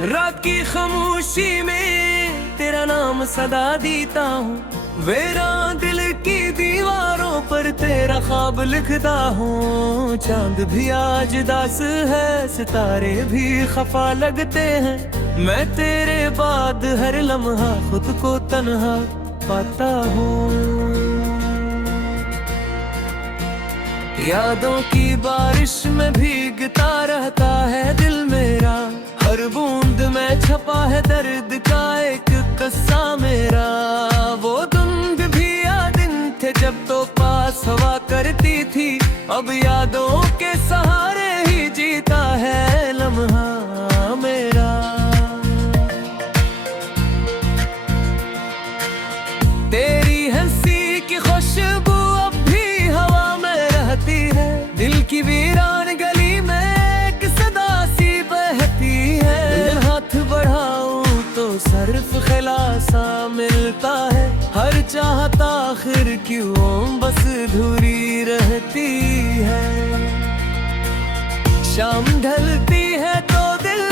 रात की खामोशी में तेरा नाम सदा देता हूँ, वीरान दिल की दीवारों पर तेरा ख्वाब लिखता हूँ। चांद भी आज दास है, सितारे भी खफा लगते हैं, मैं तेरे बाद हर लम्हा खुद को तन्हा पाता हूँ। यादों की बारिश में भीगता रहता है दिल मेरा, हर बूंद में छपा है दर्द का एक किस्सा मेरा। वो धुंध भी या दिन थे जब तो पास हवा करती थी, अब यादों के सहारे ही जीता है लम्हा मेरा। तेरी हंसी की खुशबू अब भी हवा में रहती है, दिल की वीरान गली में एक सदा सी बहती है। हाथ बढ़ाऊं तो सर्फ खिलासा मिलता है, हर चाहता आखिर क्यों बस अधूरी रहती है। शाम ढलती है तो दिल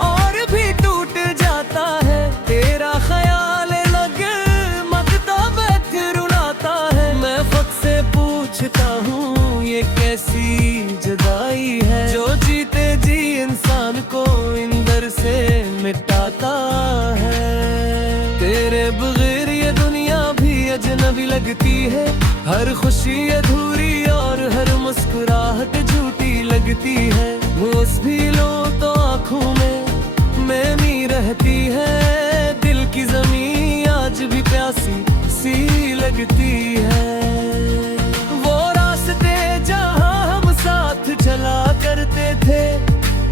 और भी टूट जाता है, तेरा ख्याल लगे मगता बैठ रुलाता है। मैं खुद से पूछता हूँ ये कैसी जुदाई है, जो जीते जी इंसान को इंदर से मिटाता है। तेरे बगैर ये दुनिया भी अजनबी लगती है, हर खुशी अधूरी और हर मुस्कुराहट झूठी लगती है। मूस भी लो तो आँखों में मैनी रहती है, दिल की जमीन आज भी प्यासी सी लगती है। वो रास्ते जहाँ हम साथ चला करते थे,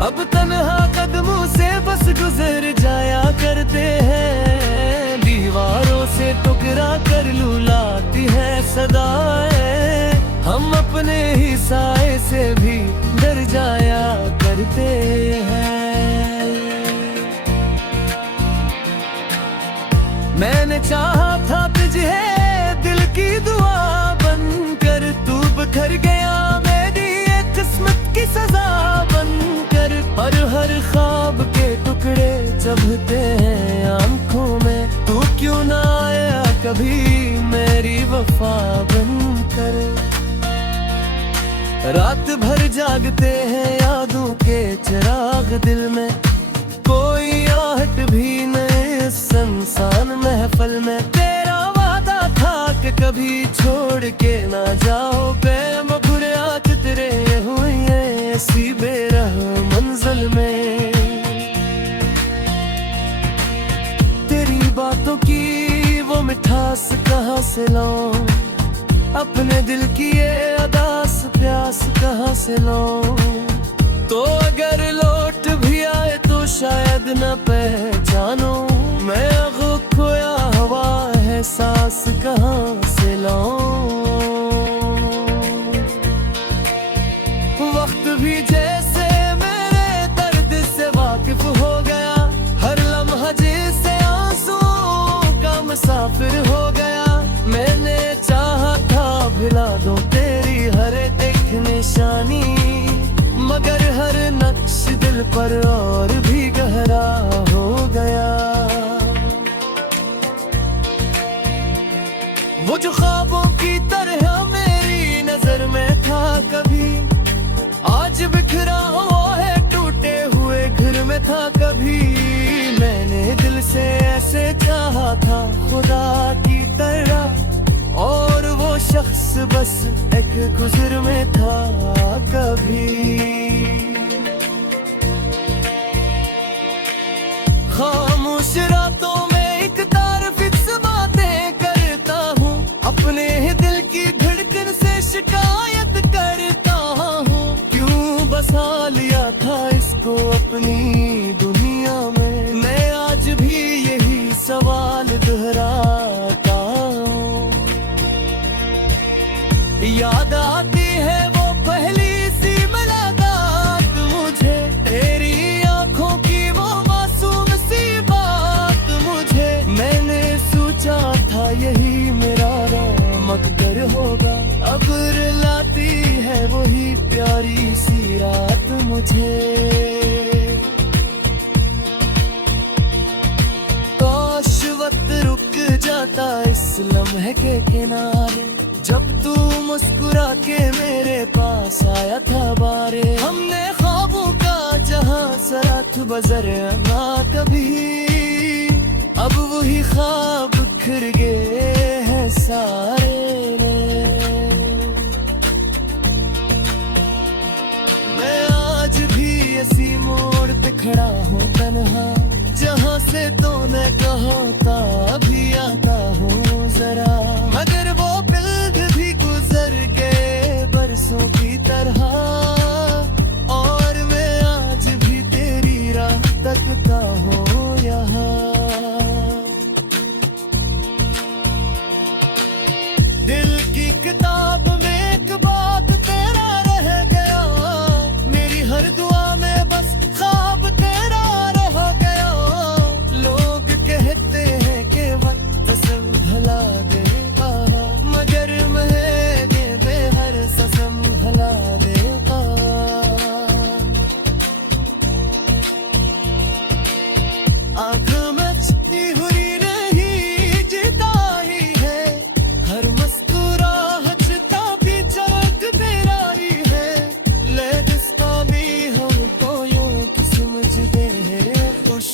अब तन्हा कदमों से बस गुजर जाया करते हैं। दीवारों से टुकरा कर लुलाती है सदाएं, हम अपने ही साए से भी डर जाया करते हैं। मैंने चाहा था तुझे दिल की दुआ बनकर, तू बिखर गया मेरी एक किस्मत की सजा बनकर। और हर ख्वाब के टुकड़े चुभते हैं आंखों में, तू क्यों ना आया कभी मेरी वफा बनकर। रात भर जागते हैं यादों के चिराग दिल में, कोई आहट भी नहीं सुनसान महफल में। तेरा वादा था कि कभी छोड़ के ना जाओ, बेमखुर आज तेरे हुई है ऐसी बेरह मंजिल में। तेरी बातों की वो मिठास कहाँ से लाऊं, अपने दिल की ये अदास प्यास कहाँ से लाऊं। तो अगर लौट भी आए तो शायद न पहचानो, मैं अब खोया हवा है सांस कहाँ से लाऊं। वक्त भी जैसे मेरे दर्द से वाकिफ हो गया, हर लम्हा जैसे आंसुओं का मुसाफिर हो गया। मैंने चाहा था भुला दूं तेरी हर एक निशानी, मगर हर नक्श दिल पर और भी गहरा हो गया। वो जो ख्वाबों की तरह मेरी नजर में था कभी, आज बिखरा हुआ है टूटे हुए घर में था कभी। मैंने दिल से ऐसे चाहा था खुदा की तरह, और वो शख्स बस एक गुजर में था कभी। खामोश रातों में एक तार फिक्स बातें करता हूँ, अपने दिल की धड़कन से शिकायत करता हूँ। क्यों बसा लिया था इसको अपनी दुनिया में, मैं आज भी यही सवाल दोहराता हूँ। याद आती है वो पहली सी मुलाकात मुझे, तेरी आंखों की वो मासूम सी बात मुझे। मैंने सोचा था यही मेरा मकदर होगा, अब रुलाती है वही प्यारी सी रात मुझे। के किनारे, जब तू मुस्कुरा के मेरे पास आया था बारे। हमने ख्वाबों का जहां सरात बजर ना कभी, अब वही ख्वाब बिखर गए हैं सारे। मैं आज भी इसी मोड़ पे खड़ा हूँ तन्हा, जहाँ से तूने कहा था अभी आता हूँ जरा। मगर वो पल भी गुजर गए बरसों की तरह, और मैं आज भी तेरी राह तकता हूँ यहाँ। दिल की किताब में एक बात तेरा रह गया, मेरी हर दुआ में बस ख्वाब तेरा रह गया। लोग कहते हैं कि वक्त संभला देता, मगर मैं हर संभला देता। आँख में छिपी हुई नहीं जीता ही है, हर मुस्कुराहट का भी चमक तेरा ही है। ले जिसका भी हमको यूं कि समझते हैं खुश,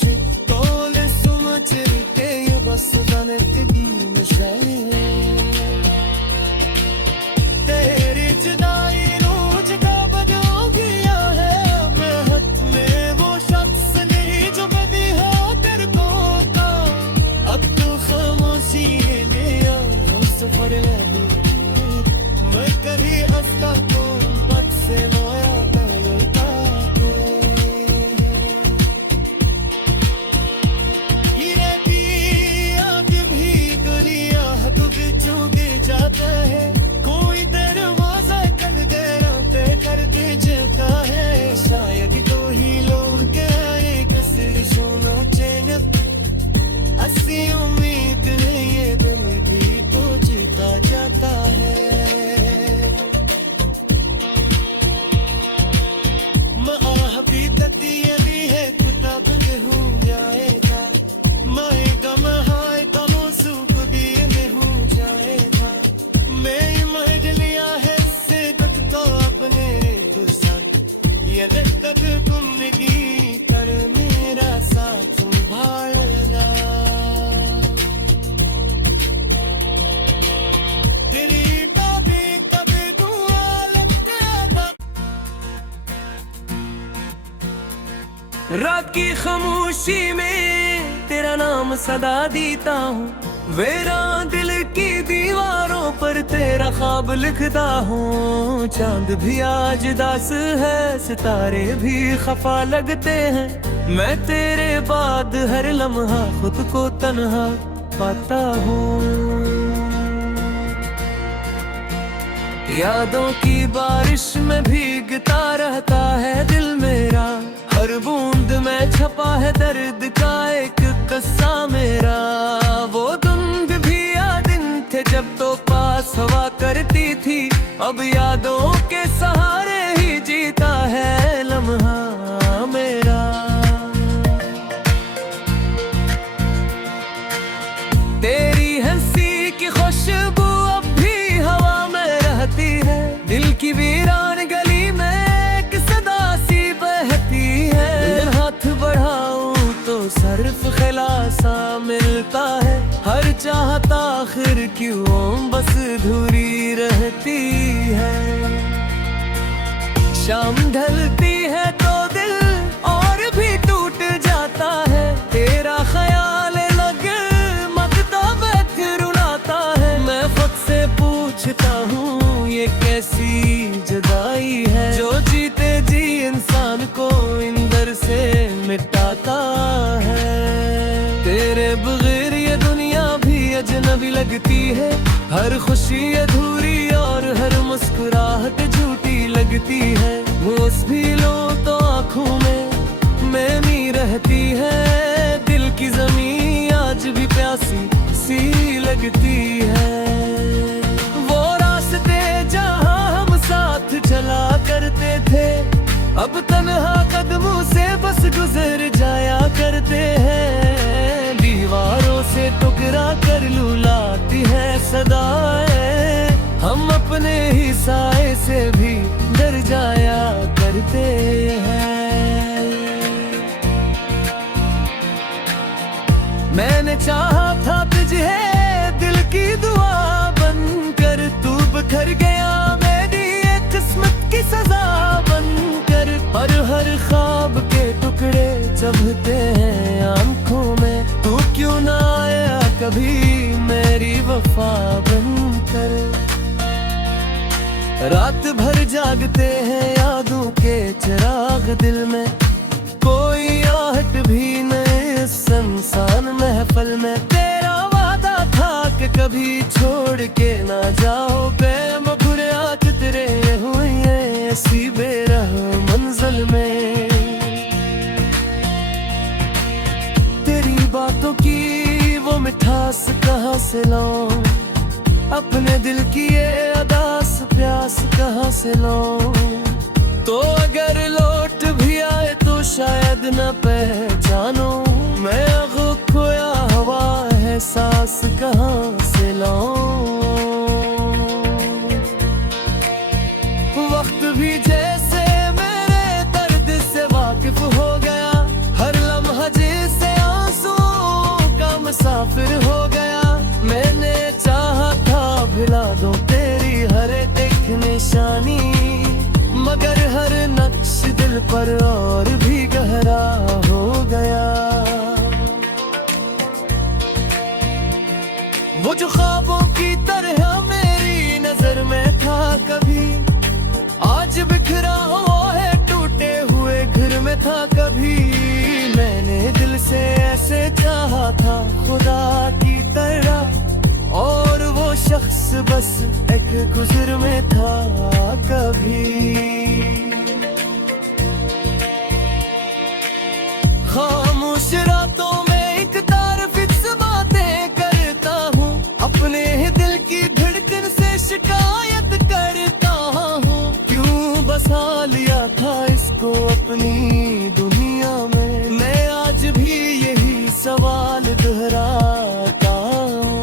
तोले समझ के ये बस बनती भी मुश्किल। तेरी जुदाई रोज का बदल गया है, मैं हद में वो शख्स नहीं जो कभी हो तेरे को था। अब तो खामोशी लिया वो सफर ले, मैं कभी हंसता तो वक्त से मोया तलता को। हीरे भी आग भी दुनिया हद बिछोगे जाता है, कोई दरवाजा कल देराते करते जलता है। शायद तो ही लोग गए कसरी सोना चैन, हंसी उम्मीद नहीं ये दिल भी तो जीता जाता है। माह भी ततिया भी है किताब में हो जाएगा, मैं गम हाय गमों सूख दिए में हो जाएगा। मैं मर लिया है से तक तो अपने साथ, ये तक तुम नहीं कर मेरा साथ संभालना। तेरी कभी कभी दुआ लगता था। रात की खामोशी में तेरा नाम सदा देता हूँ, वीरान दिल की दीवारों पर तेरा ख्वाब लिखता हूँ। चांद भी आज दास है, सितारे भी खफा लगते हैं, मैं तेरे बाद हर लम्हा खुद को तन्हा पाता हूँ। यादों की बारिश में भीगता रहता है दिल मेरा, हर बूंद में छपा है दर्द का एक किस्सा मेरा। वो धुंध भी या दिन थे जब तो पास हवा करती थी, अब यादों के सहारे ही जीता है लम्हा मेरा। तेरी हंसी की खुशबू अब भी हवा में रहती है, दिल की वीरान गली में एक सदा सी बहती है। हाथ बढ़ाऊं तो सर्फ खिलासा मिलता है, हर चाहता आखिर क्यों बस अधूरी रहती है। शाम ढलती है तो दिल और भी टूट जाता है, तेरा ख्याल लगे मगता बैठ रुलाता है। मैं खुद से पूछता हूँ ये कैसी जुदाई है, जो जीते जी इंसान को इंदर से मिटाता है। तेरे बगैर ये दुनिया भी अजनबी लगती है, हर खुशी अधूरी और हर मुस्कुराहट झूठी लगती है। घूस भी लो तो आँखों में मैनी रहती है, दिल की जमीन आज भी प्यासी सी लगती है। वो रास्ते जहाँ हम साथ चला करते थे, अब तन्हा कदमों से बस गुजर जाया करते हैं। दीवारों से टुकरा कर लूला देती है सदाएं, हम अपने ही साए से भी डर जाया करते हैं। मैंने चाहा था तुझे दिल की दुआ बनकर, तू बिखर गया मेरी ये किस्मत की सजा बनकर। और हर ख्वाब के टुकड़े चुभते हैं आंखों में, तू क्यों ना आया कभी मेरी वफा बनकर। रात भर जागते हैं यादों के चिराग दिल में, कोई आहट भी नहीं संसान महफल में। तेरा वादा था कि कभी छोड़ के ना जाओ, बेमबुरे तेरे हुए ऐसी बेरह मंजिल में। तेरी बातों की वो मिठास कहाँ से लाऊं, अपने दिल की ये अदास प्यास कहाँ से लाऊं। तो अगर लौट भी आए तो शायद न पहचानो, मैं अब खोया हवा है सांस कहाँ से लाऊं। वक्त भी जैसे मेरे दर्द से वाकिफ हो गया, हर लम्हा जैसे आंसुओं का मुसाफिर हो गया। मैंने चाहा था भुला दूं तेरी हर एक निशानी, मगर हर नक्श दिल पर और भी गहरा हो गया। वो जो ख्वाबों की तरह मेरी नजर में था कभी, आज बिखरा हुआ है टूटे हुए घर में था कभी। मैंने दिल से ऐसे चाहा था खुदा की तरह, और वो शख्स बस एक गुजर में था कभी। खामोश रातों में एक तार फिक्स बातें करता हूँ, अपने ही दिल की धड़कन से शिकायत करता हूँ। क्यों बसा लिया था इसको अपनी दुनिया में, मैं आज भी यही सवाल दोहराता हूँ।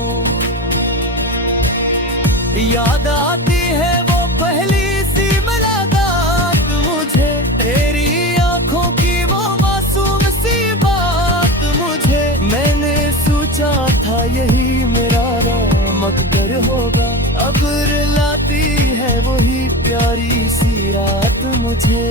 याद आती है वो पहली सी मुलाकात मुझे, तेरी आंखों की वो मासूम सी बात मुझे। मैंने सोचा था यही मेरा मकदर होगा, अब रुलाती है वही प्यारी सी रात मुझे।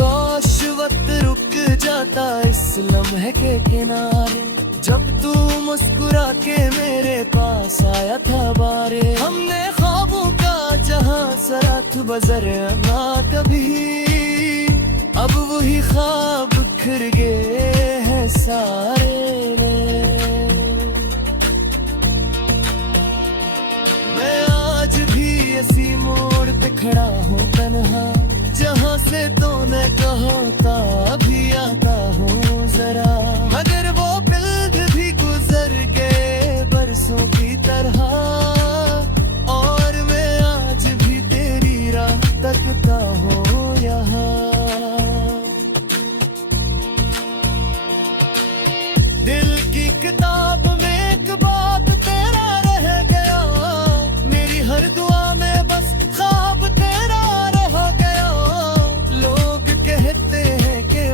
काश वक्त रुक जाता इस लम्हे के किनारे, जब तू मुस्कुरा के मेरे पास आया था बारे। हमने ख्वाबों का जहां सराथ बजर ना कभी, अब वही ख्वाब बिखर गए हैं सारे। मैं आज भी इसी मोड़ पे खड़ा हूँ तन्हा, जहाँ से तूने कहा था अभी आता हूँ जरा। मगर वो भी गुजर गए बरसों की तरह, और मैं आज भी तेरी राह तकता हूँ यहाँ। दिल की किताब में एक बात तेरा रह गया, मेरी हर दुआ में बस ख्वाब तेरा रह गया। लोग कहते हैं कि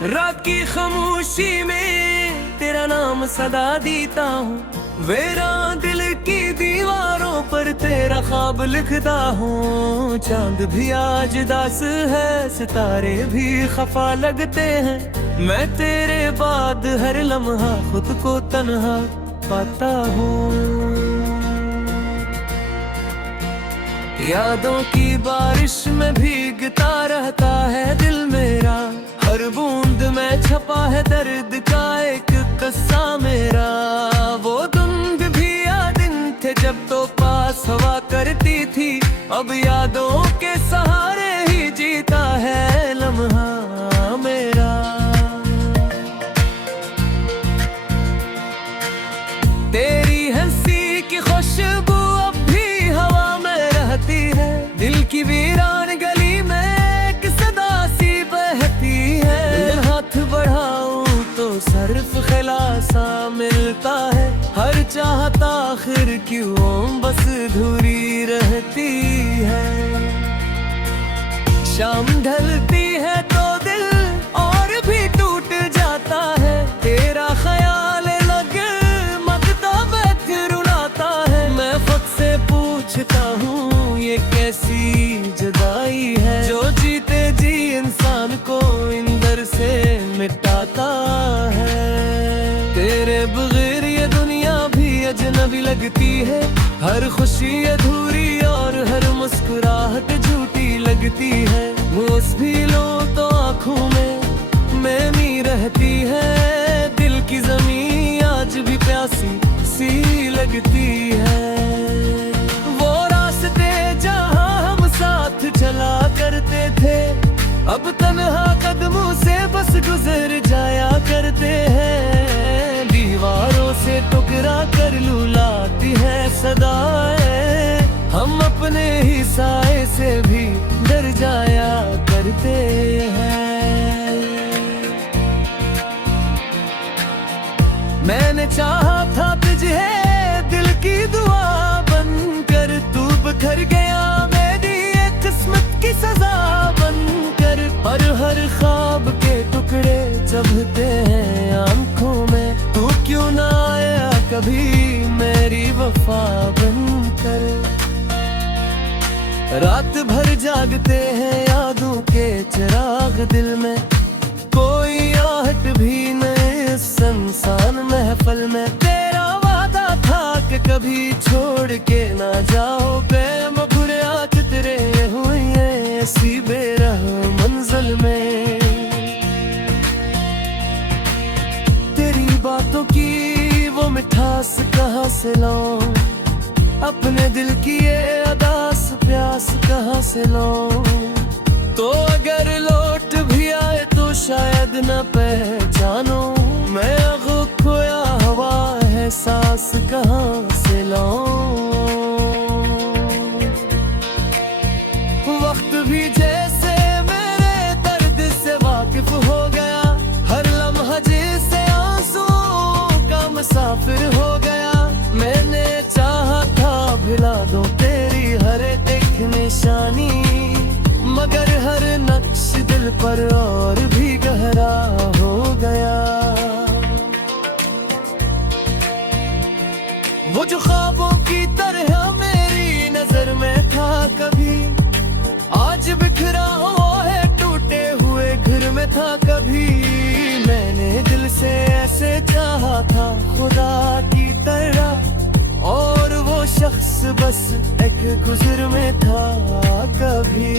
रात की खामोशी में तेरा नाम सदा देता हूँ, वीरान दिल की दीवारों पर तेरा ख्वाब लिखता हूँ। चांद भी आज दास है, सितारे भी खफा लगते हैं, मैं तेरे बाद हर लम्हा खुद को तन्हा पाता हूँ। यादों की बारिश में भीगता रहता है दिल मेरा, हर बूंद में छपा है दर्द का एक किस्सा मेरा। वो धुंध भी या दिन थे जब तो पास हवा करती थी, अब यादों के सहारे ही जीता है लम्हा मेरा। तेरी हंसी की खुशबू अब भी हवा में रहती है, दिल की वीरान गली में एक सदा सी बहती है। हाथ बढ़ाऊं तो सर्फ खिलासा मिलता है, हर चाहता आखिर क्यों बस अधूरी रहती है। शाम ढलती है तो दिल और भी टूट जाता है, तेरा ख्याल लगे मगता बैठ रुलाता है। मैं खुद से पूछता हूँ ये कैसी जुदाई है, जो जीते जी इंसान को इंदर से मिटाता है। तेरे बगैर ये दुनिया भी अजनबी लगती है, हर खुशी अधूरी और हर मुस्कुराहट झूठी लगती है। मूस भी लो तो आँखों में मैमी रहती है, दिल की जमीन आज भी प्यासी सी लगती है। वो रास्ते जहाँ हम साथ चला करते थे, अब तन्हा कदमों से बस गुजर जाया करते हैं। दीवारों से टुकरा कर लुलाती है सदाएं, हम अपने ही साए से भी डर जाया करते हैं। मैंने चाहा था तुझे दिल की दुआ बनकर, तू बिखर गया मेरी एक किस्मत की सजा बनकर। और हर ख्वाब के टुकड़े चुभते हैं आंखों में, तू क्यों ना आया कभी मेरी वफा बनकर। रात भर जागते हैं यादों के चिराग दिल में, कोई आहट भी नहीं सुनसान महफल में। तेरा वादा था कि कभी छोड़ के ना जाओगे, मगुरे आज तेरे हुए ऐसी बेरह मंजिल में। तेरी बातों की वो मिठास कहाँ से लाऊं, अपने दिल की ये अदास प्यास कहाँ से लाऊं। तो अगर लौट भी आए तो शायद न पहचानो, मैं अगो खोया हवा है सांस कहाँ से लाऊं। वक्त भी जैसे मेरे दर्द से वाकिफ हो गया, हर लम्हा जैसे आंसुओं का मुसाफिर हो गया। मैंने चाहा था भिला दो तेरी हर एक निशानी, मगर हर नक्श दिल पर और भी गहरा हो गया। वो जो ख्वाबों की तरह मेरी नजर में था कभी, आज बिखरा हुआ है टूटे हुए घर में था कभी। मैंने दिल से ऐसे चाहा था खुदा की तरह, और वो शख्स बस एक गुजर में था कभी।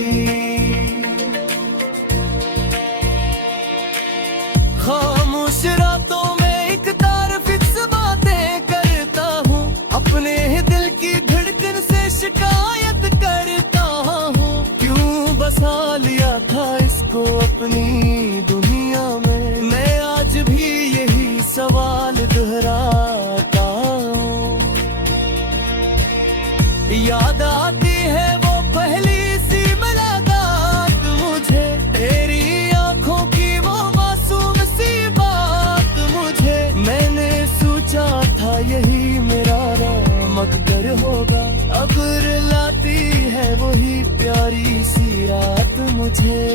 खामोश रातों में एक तारफिक से बातें करता हूँ, अपने ही दिल की धड़कन से शिकायत करता हूँ। क्यों बसा लिया था इसको अपनी दुनिया में, मैं आज भी यही सवाल दोहराता हूँ। याद आती है वो पहली सी मुलाकात मुझे, तेरी आंखों की वो मासूम सी बात मुझे। मैंने सोचा था यही मेरा मकदर होगा, अब रुलाती है वही प्यारी सी रात मुझे।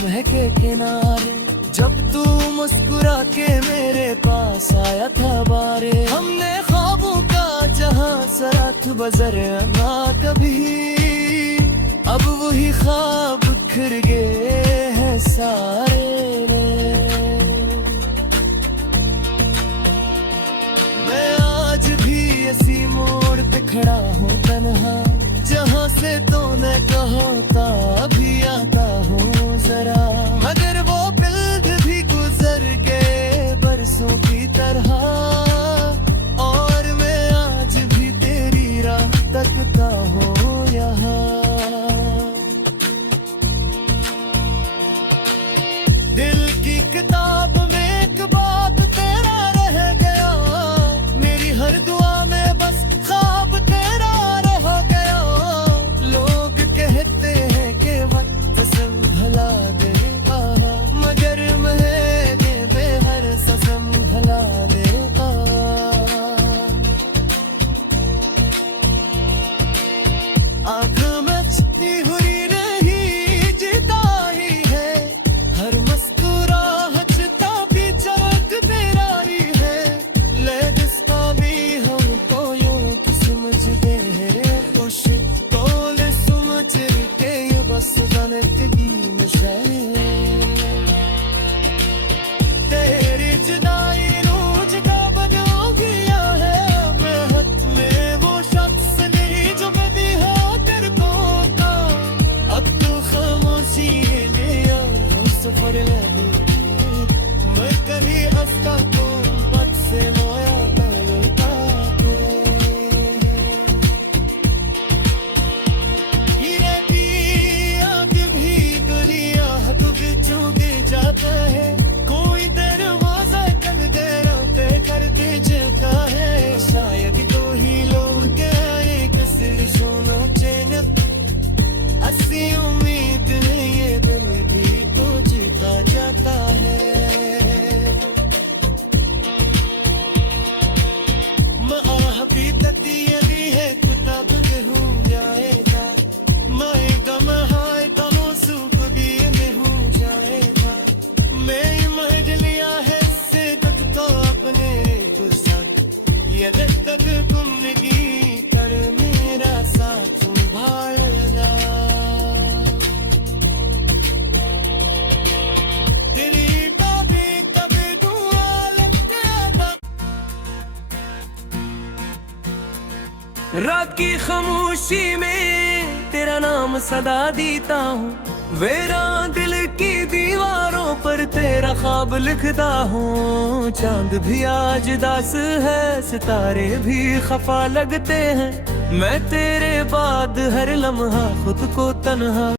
लम्हे के किनारे, जब तू मुस्कुरा के मेरे पास आया था बारे। हमने ख्वाबों का जहां सराथ बजर ना कभी, अब वही ख्वाब बिखर गए हैं सारे। मैं आज भी इसी मोड़ पे खड़ा हूँ तन्हा, जहाँ से तूने कहा था अभी आता हूँ जरा। मगर वो पल भी गुजर गए बरसों की तरह, और मैं आज भी तेरी राह तकता हूँ यहाँ। दिल की किताब में एक बात तेरा रह गया, मेरी हर दुआ में बस ख्वाब तेरा रह गया। लोग कहते हैं कि वक्त संभला देगा, मगर महंगे में हर संभला देगा। आँख में छिपी हुई नहीं जीता ही है, हर मुस्कुराहट भी चमक तेरा ही है। ले जिसका भी हमको यूं तो समझते हैं खुश, तोले समझ के ये बस ज़िंदगी में शामिल। तेरी जुदाई रोज का बदल गया है, मैं हद में वो शख्स नहीं जो कभी हो तेरे को था। अब तो खामोशी लिया सफर नहीं, मैं कहीं हंसता तो वक्त से मोया तलता के। ये भी आगे भी दुनिया हद बिछोगे जाता है, कोई दरवाजा कल दराते करके जाता है। शायद तो ही लोग गए किसी सोना चैन, ऐसी उम्मीद है ये दिल भी तो जीता जाता है। माह भी तती यदि है कुतब हो जाएगा, मैं गम हाय गमों सूख दिए में हो जाएगा। मैं मर लिया है से तक तो अपने तो साथ, ये तक जिंदगी कर मेरा साथ संभालना। तेरी कभी कभी दुआ लगता था। रात की खामोशी में तेरा नाम सदा देता हूँ, वेरा दिल की दीवारों पर तेरा ख्वाब लिखता हूँ। चांद भी आज दास है, सितारे भी खफा लगते हैं, मैं तेरे बाद हर लम्हा खुद को तन्हा